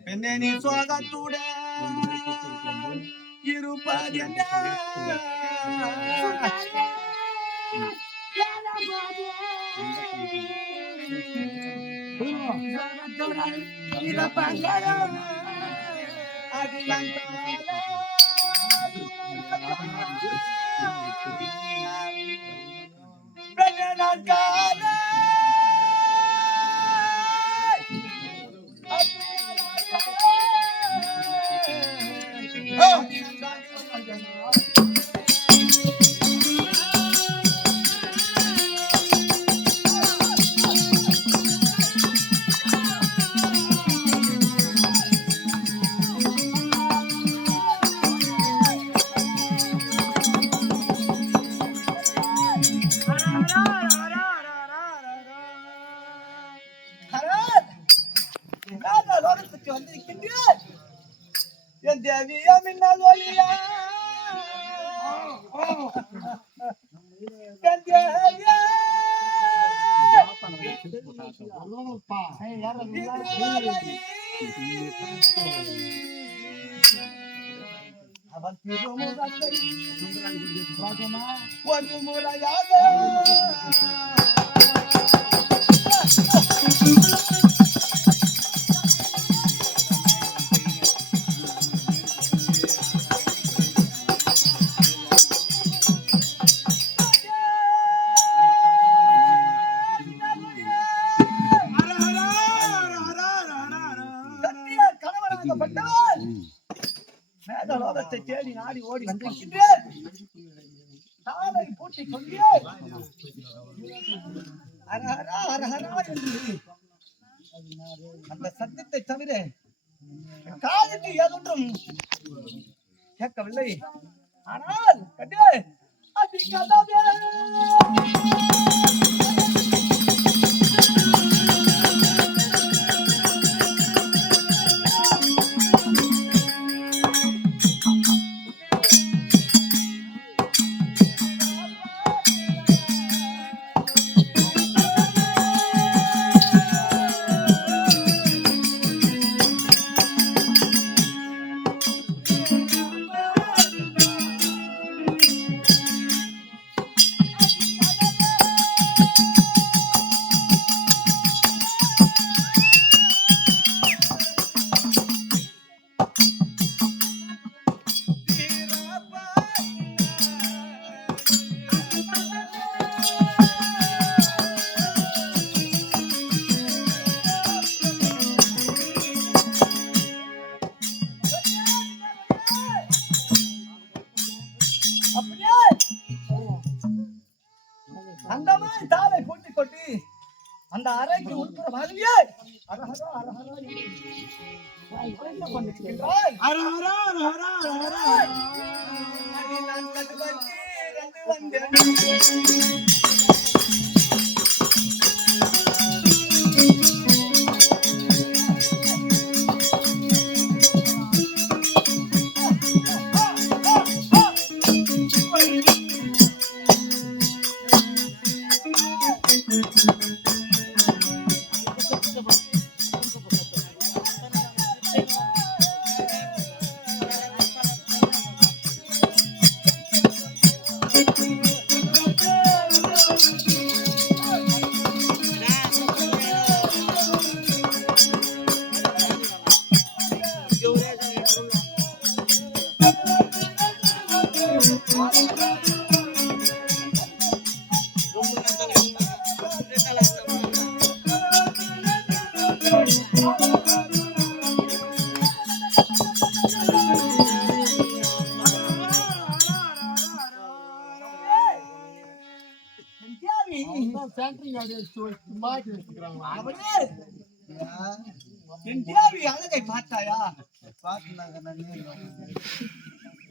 பெண்ணி சோகத்துடன் இருப்பதென்ன வந்திருக்கின்றேன் என் தேவியா மின்னல் ஒளியா என் தேவியா அவன் திருமுகத்தை ஒரு முறையாக மேகலோகத்தை தேடி நாடி ஓடி வந்திருக்கின்றேன். தாளை பூட்டிக் கொண்டே அரஹரா அரஹரா என்று அந்த சத்தத்தை தவிர காதுக்கு ஏதொன்றும் கேட்கவில்லை. ஆனால் கண்டே அது கதவே அந்த மாதிரி தாளை பூட்டி கொட்டி அந்த அறைக்கு உட்புற மாதிரியே அரஹரா அரஹரா நான் கட்டுப்பட்டு வந்தேன். அவளே, என் தேவி அழகை பார்த்தாயா?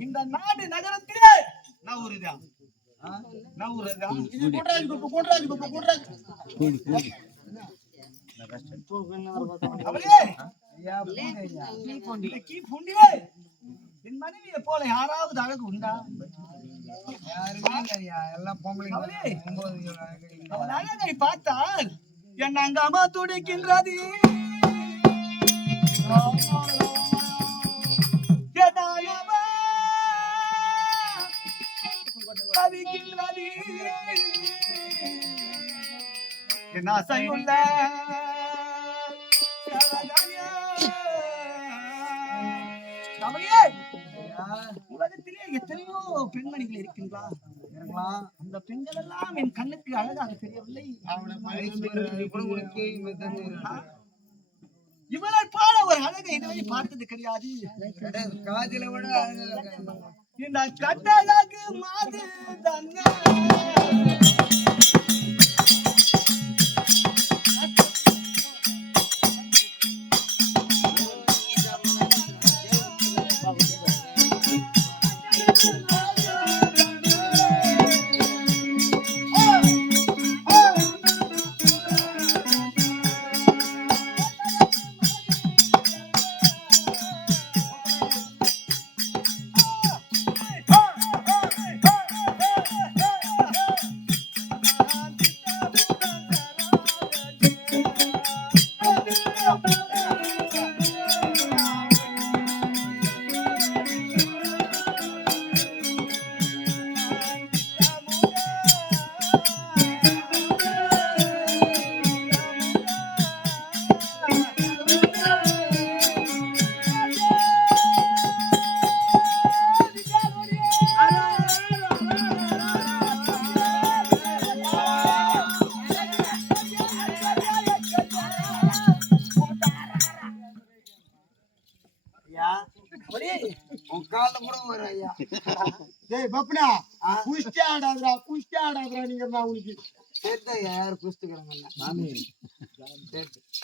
இந்த நாடு நகரத்திலே நவுறுதா நவுறுதா இது அவளே, என் மனைவியை போல யாராவது அழகு உண்டா? அவள் அழகை பார்த்தால் என் அங்கமா துடிக்கின்றது. என் ஆசையுள்ள உலகத்திலே எத்தனையோ பெண்மணிகள் இருக்கின்றார். அந்த பெண்கள் எல்லாம் என் கண்ணுக்கு அழகாக தெரியவில்லை. இவளை போல ஒரு அழகை இதுவரை பார்த்தது கிடையாது. காதில விட இந்த கட்டழகு மாது தன்ன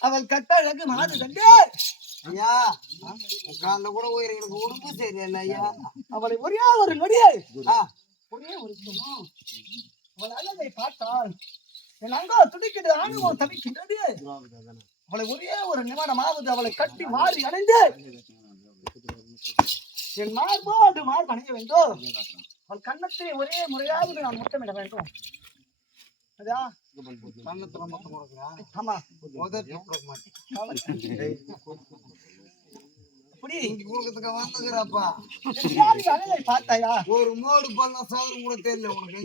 அவள் கட்டழகு மாது கண்டே ஐயா கால கூட உயிர்களுக்கு உடுப்பு சரியில்லை ஐயா. அவளை ஒரே ஒரு நொடியை ஒரே ஒரு அவள் அழகை பார்த்தால் என் அங்கோ துடிக்கிறது, ஆணுவம் தவிக்கின்றது. அவளை ஒரே ஒரு நிமிடமாவது அவளை கட்டி மாறி அடைந்து என் மார்போடு மார்பு அணைய வேண்டும். அவள் கண்ணத்தை ஒரே முறையாவது நான் முத்தமிட வேண்டும். பார்த்தாயா ஒரு மோடு பண்ண சவரு கூட தெரியல உனக்கு.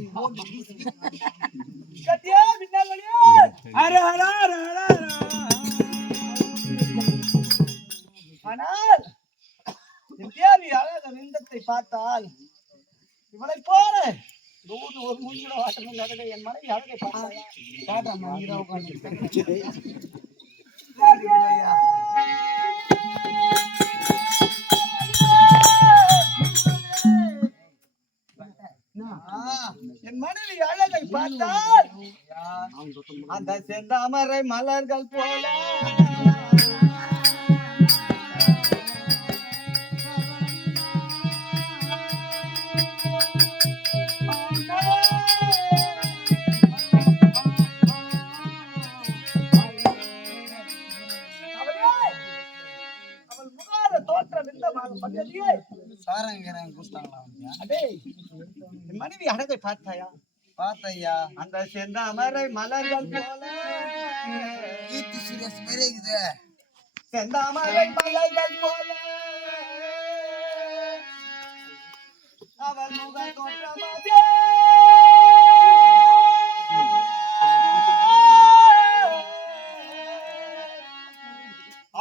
ஆனால் தேவி அழக விந்தத்தை பார்த்தால் இவளை போல ஒரு மூஞ்சில வாட்டம் இல்லாத என் மனைவி அழகை பார்த்தாயா? என் மனைவி அழகை பார்த்தால் அந்த செந்தாமரை மலர்கள் போல மனைவி அழகை பார்த்தாயா? பார்த்தையா அந்த செந்தாமரை மலர்கள் போல செந்தாமரை மலர்கள் போல அவள் முக தோற்றமாதே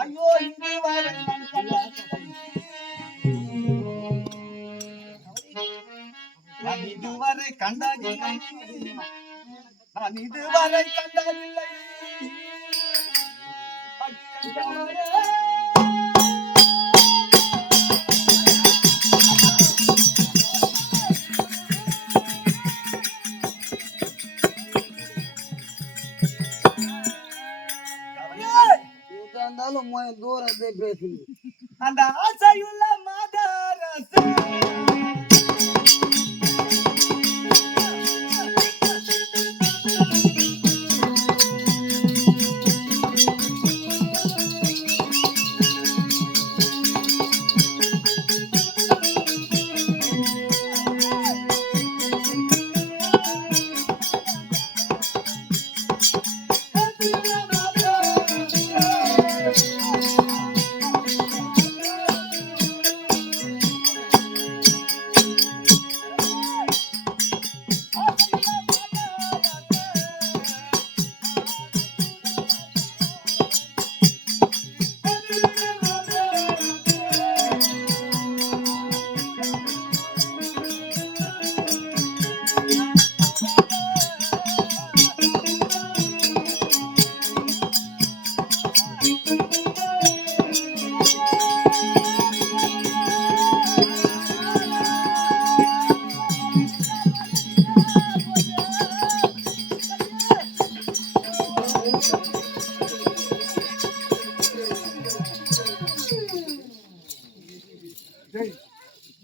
ஐயோ இங்கு வர இதுவரை கண்டதில்லை, நான் இதுவரை கண்டதில்லை. தூரத்தை பேசுங்க. அந்த ஆசையுள்ள மாதரசே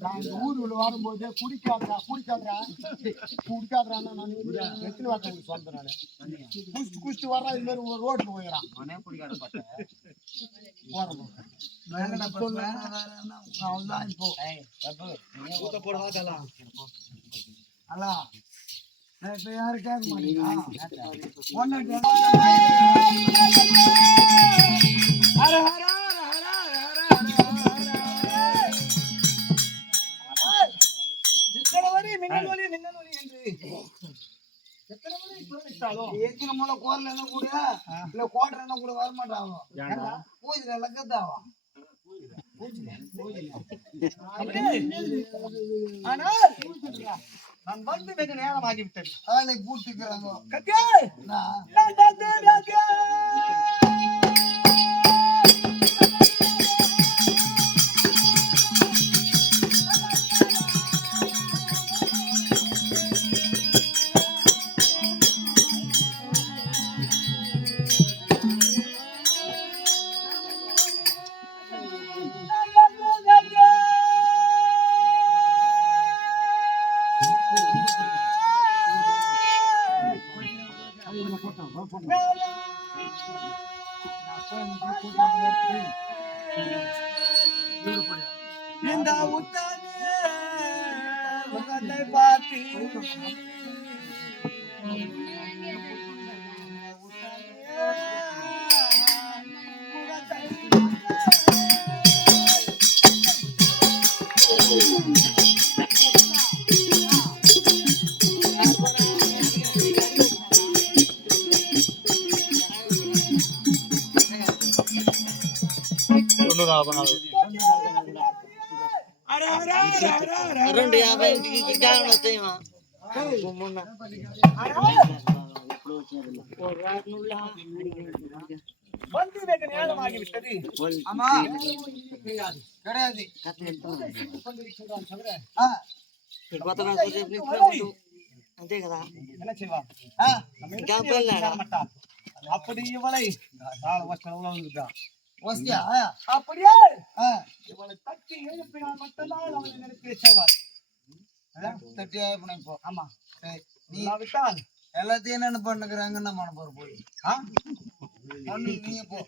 நான் இந்த ஊருக்குள்ள வரும்போது குடிக்காதரான்னு நான் எத்தனை வார்த்தை உங்களுக்கு சொல்றேன். நான் குடிச்சிட்டு வர்றேன். இது மாதிரி ஒரு ரோட்ல போயிடறான். அவ்வளவுதான் இப்போ அல்ல நான் இப்ப யாரு கேட்க மாட்டீங்களா? எத்தனை முறை கோரில் என்ன கூட இல்ல கோட்டர் என்ன கூட வரமாட்டாங்க. பூஜை லக்கத்தாவா ஆனால் நான் வந்து வெகு நேரம் ஆகிவிட்டது. ஆளை பூட்டுக்கிறாங்க. இந்த உத்தானே முகத்தை பார்த்து வந்து வெகு நேரம் ஆகிவிட்டது. ஆமா கிடையாது. అంతే కదా என்ன செய்வா ఇంకా அப்படி இவளை வசதியா அப்படியே இவளை தட்டி எழுப்பினால் மட்டும்தான் அவளை நினைத்து செய்வார். தட்டியா இப்போ ஆமா நீ விட்டால் எல்லாத்தையும் என்னென்ன பண்ணுக்கிறாங்கன்னு நம்ம போற போய் ஒண்ணு நீ போ.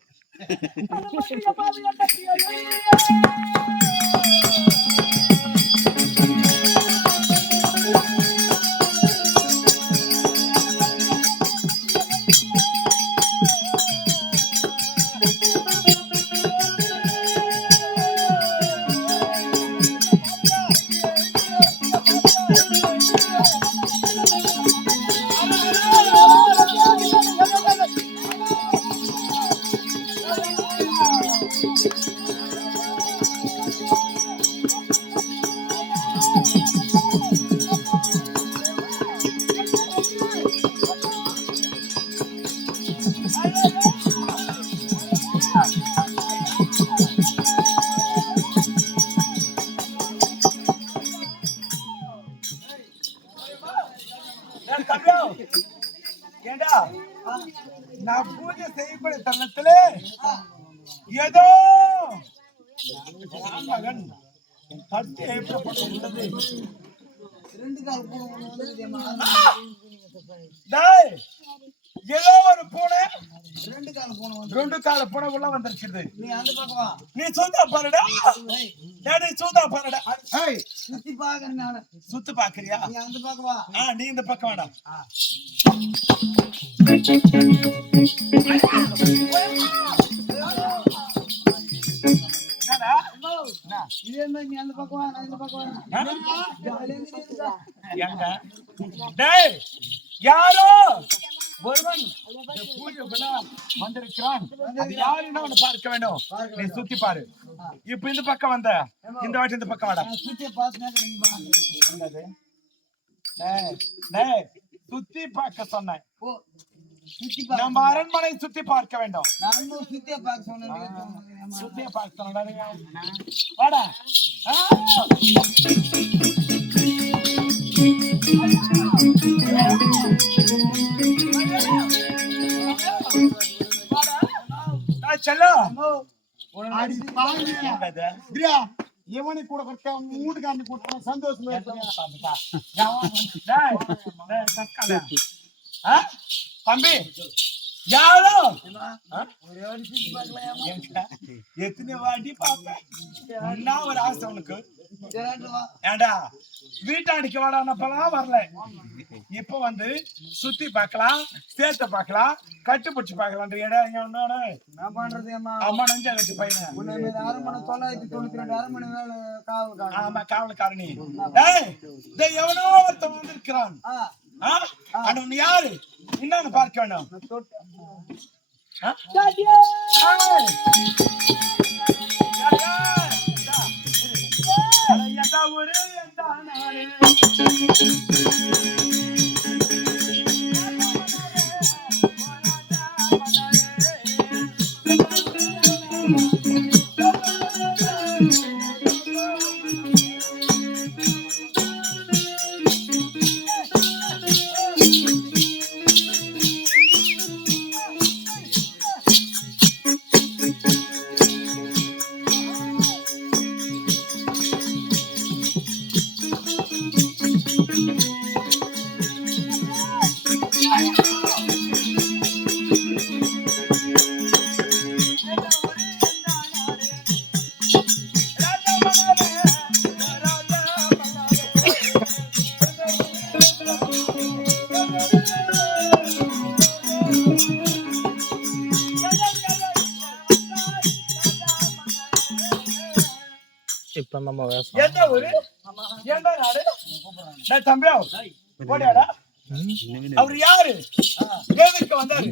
ஏண்டா நான் பூஜை செய்யக்கூடிய தருணத்திலே ஏதோ மகன் தட்டு ஏற்பட்டது. ஏதோ ஒரு பூனை ரெண்டு கால பூனை உள்ள வந்துருச்சு. நீ அந்த பக்கம் வா. நீ சுத்தா பாருடா. டேடி சுத்தா பாருடா. ஏய் சுத்தி பாக்குறேன் நானு. சுத்து பாக்குறியா? நீ அந்த பக்கம் வா. நீ இந்த பக்கம் வாடா. இதே மாதிரி நீ அந்த பக்கம் வா, நான் இந்த பக்கம் வரேன். டேய் யாரோ ஒருவன் பூஜைக்குள்ள வந்திருக்கிறான். அது யாருன்னு அவனை பார்க்க வேண்டும். நீ சுத்தி பாரு. இப்ப இந்த பக்கம் வந்த, இந்த வாட்டி இந்த பக்கம் வாடா. சுத்தி பாத்து சுத்தி பார்க்க சொன்னேன். சுத்தி நம்ம அரண்மனை சுத்தி பார்க்க வேண்டும். நானும் சுத்திய பார்க்க சொன்னேன். சுத்திய பார்க்க சொன்னடா. வாடா. இவனை கூட வீட்டுக்காரனு கூட சந்தோஷமா தம்பி யாரோ எத்தனை வாட்டி பாப்பேன். ஒரு ஆசை உனக்கு ஏண்டா வீட்டாடிக்கு வாடானப்பெல்லாம் வரல. இப்ப வந்து சுத்தி பார்க்கலாம், சேர்த்த பார்க்கலாம், கட்டுப்பிடிச்சு பார்க்கலாம். நான் பண்றது அம்மா நஞ்சா வச்சு பையன் அரண்மனை 992 அரண்மனை வேலை காவல். ஆமா காவல்காரணி. எவனோ ஒருத்தன் வந்திருக்கிறான். அவன் யாரு என்னன்னு பார்க்க வேணும். இப்ப நம்ம எந்த ஊரு எந்த நாடு தம்பியா போடியாடா. அவரு யாரு எதுக்கு வந்தாரு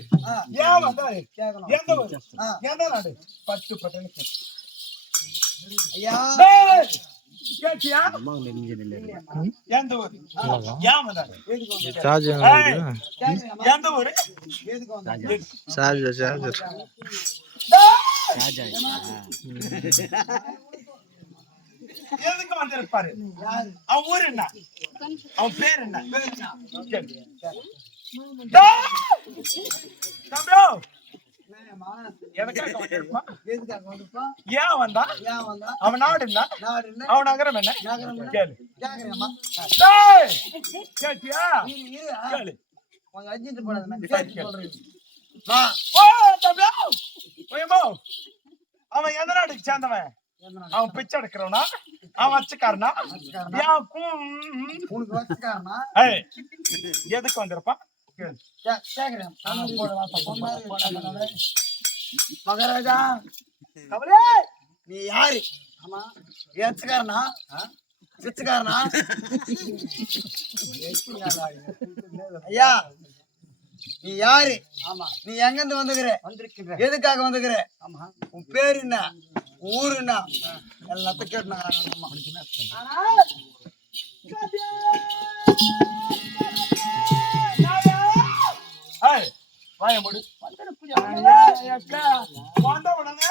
ஏன் வந்தாரு எந்த ஊரு எந்த நாடு பட்டு பட்டு கேட்டியா எந்த ஊரு ஏன் வந்தாரு எந்த ஊரு எதுக்கு வந்திருப்பாரு அவன் ஊர் என்ன அவன் பேர் என்ன ஏன் வந்தா அவன் நாடு என்ன அவன் நகரம் என்ன கேளு கேட்டியா கேளு அவன் எந்த நாட்டுக்கு சேர்ந்தவன் அவன் பிச்சை எடுக்கிறவனா அவன் வச்சுக்காரனா எதுக்கு வந்திருப்பான் மகாராஜா நீ யாரு ஏச்சுக்காரனா பிச்சைக்காரனா ஐயா நீ யாரு நீ எங்க இருந்து வந்துக்கிற எதுக்காக வந்துக்கிற உன் பேரு என்ன ஊரு என்ன எல்லாத்தையும் கேட்டு வாய மூடு வந்த உடனே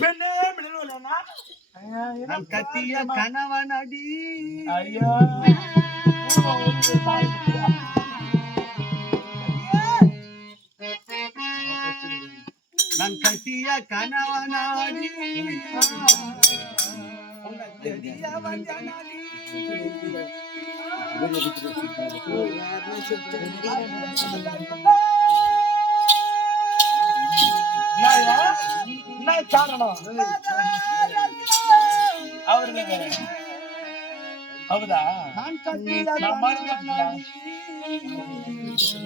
பெண்ணே மிளனா கத்திய கணவன் அடி ஐயா நான் கத்திய கணவனாடி உன்னை தெரிய வந்தனாடி என்ன காரணம் அவருதா நான் கட்டில நான் மறந்துட்டேன்.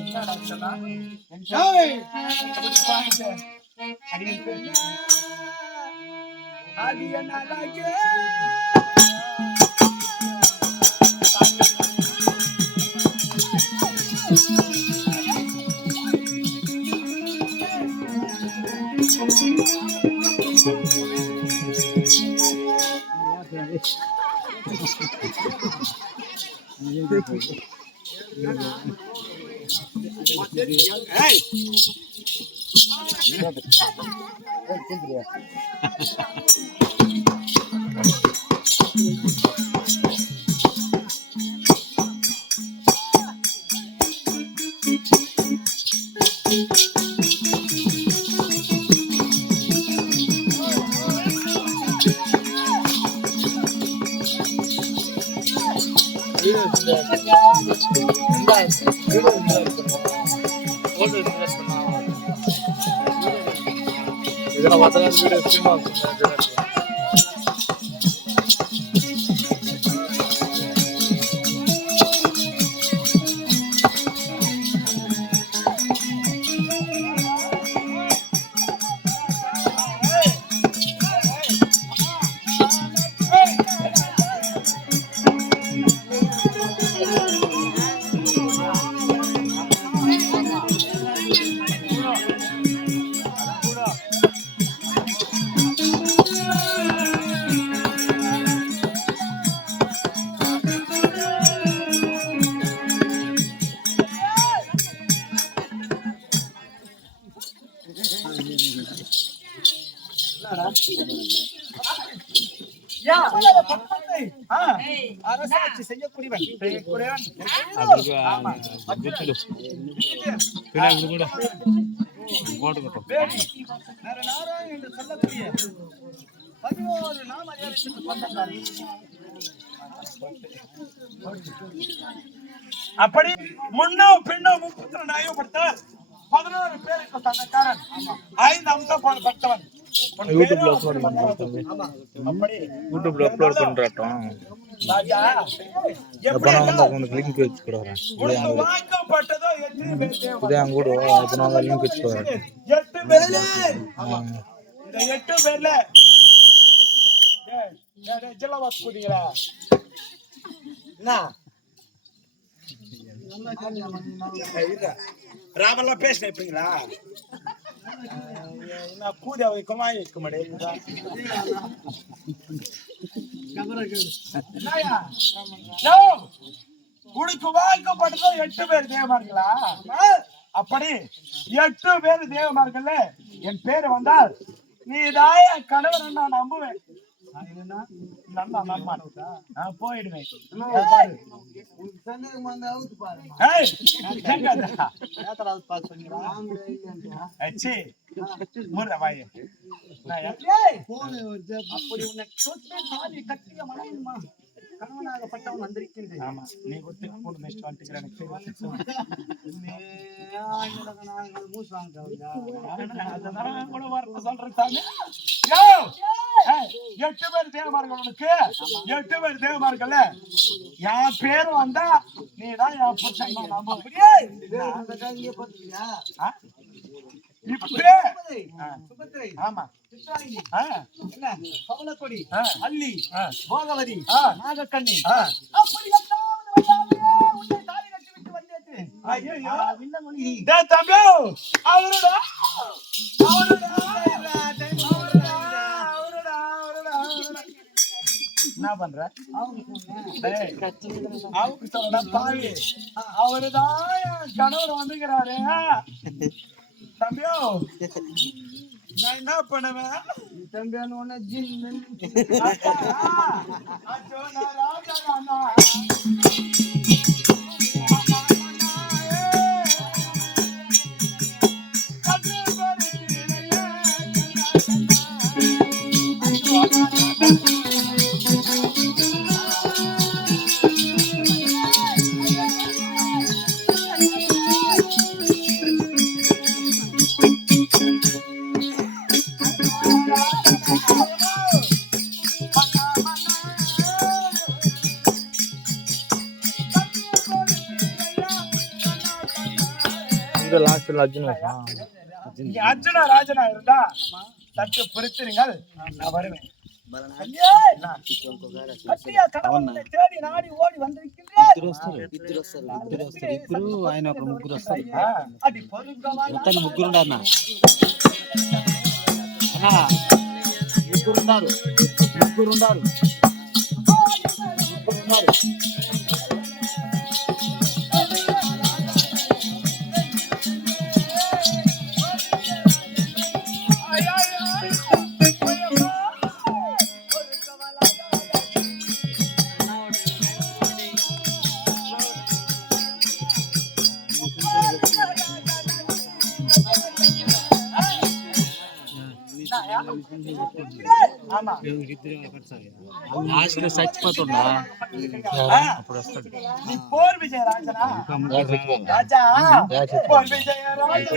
என்னடா சொன்னா? அடியனழகே இதெல்லாம் பார்த்தா வீடியோ ஸ்ட்ரீம் ஆகும். அரசாட்சி செய்யக்கூடியவன் நாராயணன் என்று சொல்லக்கூடிய 11 நாம அப்படி முன்னும் பின்னும் 32 ஐயப்படுத்தால் 11 பேருக்கு சொந்தக்காரன் 5 அம்சம் பட்டவன். யூடியூப்ல அப்லோட் பண்றாட்டம். உனக்கு லிங்க் வச்சுக்கிறேன். இதே அங்க கூட அதனால லிங்க் வச்சுக்கிறேன். 8 பேர்ல இந்த 8 பேர்ல ஜெலவாஸ் கூடிங்களா ராமெல்லாம் பேசினேன் எப்படிங்களா? நான் கூதி வைக்கமா இருக்க மாட்டேன். உனக்கு வாய்க்கப்பட்டதோ 8 பேர் தேவமார்களா? அப்படி 8 பேர் தேவமார்கள்ல என் பேரு வந்தால் நீதான் என் கணவர் நான் நம்புவேன். போயிடுவேன். அப்படி உன்னை சொட்டு தாலி கட்டிய மனைவிமா கணவனாகப்பட்டவன் வந்திருக்கின்றேன். ஆமா, நீ கொடுத்து எட்டு பேர் தேவமார்கள் உனக்கு 8 பேர் தேவமார்கள் என் பேரு வந்தா நீதான் என் புருஷன் நம்ப. ஆமா, பவளக்கொடி, அல்லி, போகவதி, நாகக்கண்ணி என்ன பண்ற? அவருதான் கணவர் வந்துக்கிறாரு. தம்பியோ நான் என்ன பண்ணுவேன்? தம்பியான இது லாஸ்ட்ல அர்ஜுன் இங்க அர்ஜுனா ராஜனா இருந்தா சற்று பிரித்திருங்கள், நான் வருவேன். ஐயே, கட்டியா கணவனை தேடி நாடி ஓடி வந்திருக்கின்றேன். அடி பொறுக்கவா ஆமா நீ போர் விஜய ராஜனா ராஜா போர் விஜய ராஜா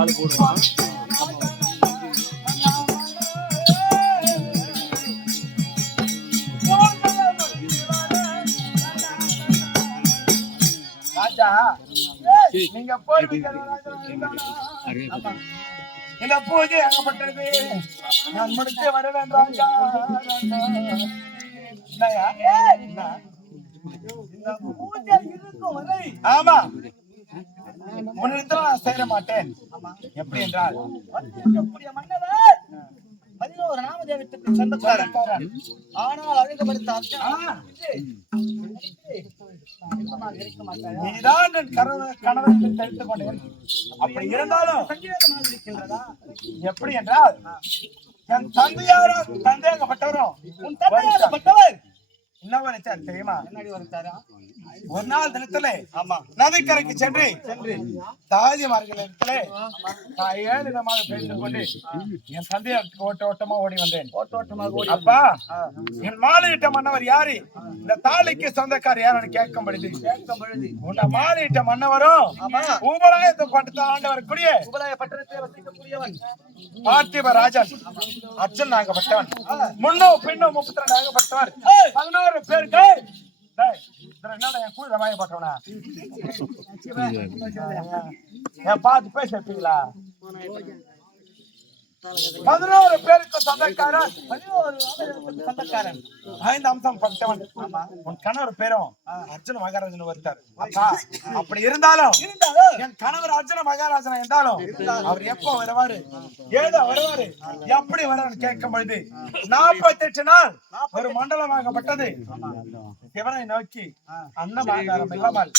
ஆள் போடுவான். ராஜா நீங்க போர் விஜய ராஜா இந்த பூஜை அங்கப்பட்டது நான் முடித்து வருவேன் ராஜா. என்னய்யா? என்ன? இந்த பூஜை இருக்கும் வரை ஆமா முன்னிறுத்தம் நான் சேர மாட்டேன். எப்படி என்றால் வந்திருக்கக்கூடிய மன்னவர் 11 நாமதேவத்துக்கு சொந்தக்காரன். ஆனால் அழகுபடுத்த நீதான் என் கணவன் என்று தெரிந்து கொண்டேன். அப்படி இருந்தாலும் சங்கீதமாக இருக்கின்றதா? எப்படி என்றால் என் தந்தையாரும் சந்தேகப்பட்டவரும் உன் தந்தையாகப்பட்டவர் இன்னொரு தெரியுமா? முன்னாடி வருத்தாரா? ஒரு நாள் தினத்திலே ஆமா நதிக்கரைக்கு சென்று தாதிமார்களிடத்திலே நான் 7 விதமாக பேசிக் கொண்டு என் தந்தையாருக்கு ஓட்டமா ஓடி வந்தேன். ஓட்டோட்டமாக ஓடி அப்பா என் மாலையிட்ட மன்னவர் யாரு, இந்த தாலிக்கு சொந்தக்கார் யாருன்னு கேட்கும் பொழுது உன்னை மாலையிட்ட மன்னவரும் ஊபலாயத்தை பட்டு ஆண்டவருக்குரிய உபலாய பட்டணத்தை வசிக்கக்கூடியவன் பார்த்திப ராஜன் அர்ஜுன் ஆகப்பட்டவன். முன்னும் பின்னும் 32 ஆகப்பட்டவர் 11 பேருக்கு. என்னடா என் கூட வாயப்பட்டவனா என் பார்த்து பேசிட்டீங்களா? 11 பேருக்கு சொந்தக்காரன், 11 சொந்தக்காரன் 5 அம்சம் பட்டவன். உன் கணவர் பேரும் அர்ஜுன மகாராஜன் வருத்தார். அப்பா அப்படி இருந்தாலும் என் கணவர் அர்ஜுன மகாராஜனா இருந்தாலும் அவர் எப்ப வருவாரு, ஏதோ வருவாரு, எப்படி வருவாரு கேட்கும் பொழுது 48 நாள் ஒரு மண்டலமாகப்பட்டது சிவனை நோக்கி அன்னமாகாரம் இல்லாமல்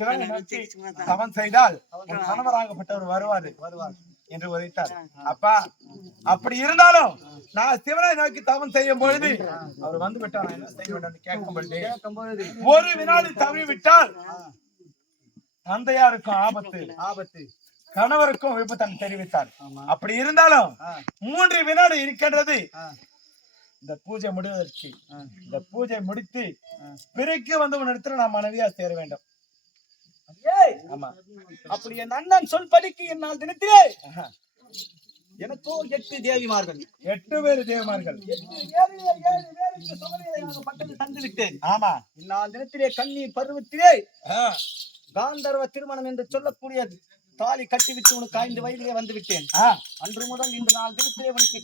சிவனை நோக்கி தவம் செய்தால் உன் கணவராகப்பட்டவர் வருவாரு என்று உரைத்தார். அப்பா அப்படி இருந்தாலும் நான் சிவனை நோக்கி தவம் செய்யும் பொழுது அவர் வந்து விட்டார். என்ன செய்ய வேண்டும் கேட்கும் பொழுது ஒரு வினாடி தவறி விட்டால் தந்தையாருக்கும் ஆபத்து, கணவருக்கும் விபத்து தெரிவித்தார். அப்படி இருந்தாலும் 3 வினாடி இருக்கின்றது இந்த பூஜை முடிவதற்கு. இந்த பூஜை முடித்து பிறகு வந்து உன் இடத்துல நான் மனைவியா சேர வேண்டும். ஆமா அப்படி என் அண்ணன் சொல் படிக்கு என்னால் தினத்திலே எனக்கோ 8 தேவிமார்கள், 8 பேர் தேவமார்கள் தந்து விட்டேன். ஆமா நான் தினத்திலே கண்ணீர் பருவத்திலே காந்தர்வ திருமணம் என்று சொல்லக்கூடிய தாலி கட்டிவிட்டு உனக்கு 5 வயதிலே வந்து விட்டேன். அன்று முதல் இன்று நாள் தினத்திலே உனக்கு